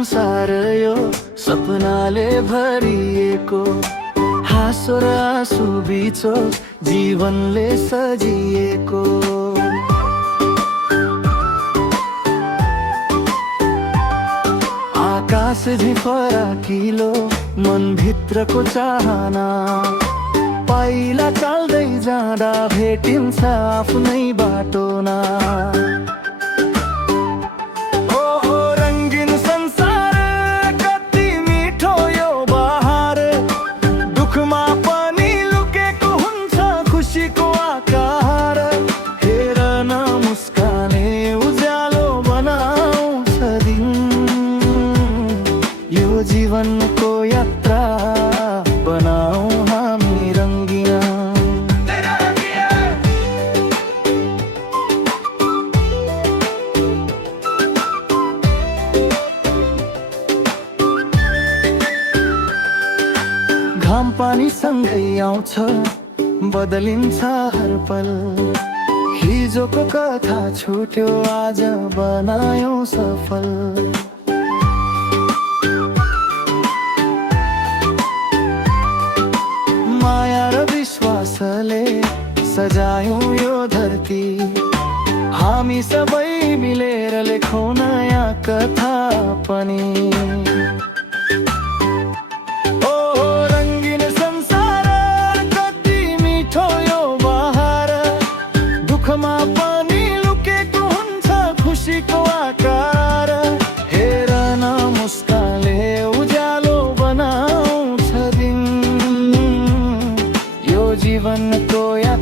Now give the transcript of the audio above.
संसार यो सपनाले भरिएको, हाँसो र आँसु बिचो जीवनले सजिएको। आकाश झै फराकिलो मनभित्रको चाहना, पाइला चाल्दै जाँदा भेटिन्छ आफ्नै बाटोना। ओहो रङ्गिन संसार कति मिठो यो बहार, दुखमा पनि लुकेको हुन्छ खुसीको आकार। हेर न मुस्काने उज्यालो बनाउँछ दिन, यो जीवनको यात्रा बनाऊ हामी रङ्गिन। घाम पानी सँगै आउँछ, बदलिन्छ हर पल। हिजोको कथा छुट्यो, आज बनायौँ सफल। माया र विश्वासले सजायौँ यो धरती, हामी सबै मिलेर लेखौँ नयाँ कथा पनि। दुखमा पनि लुकेको हुन्छ खुसीको आकार। हेर न मुस्कानले उज्यालो बनाउँछ दिन, यो जीवनको यात्रा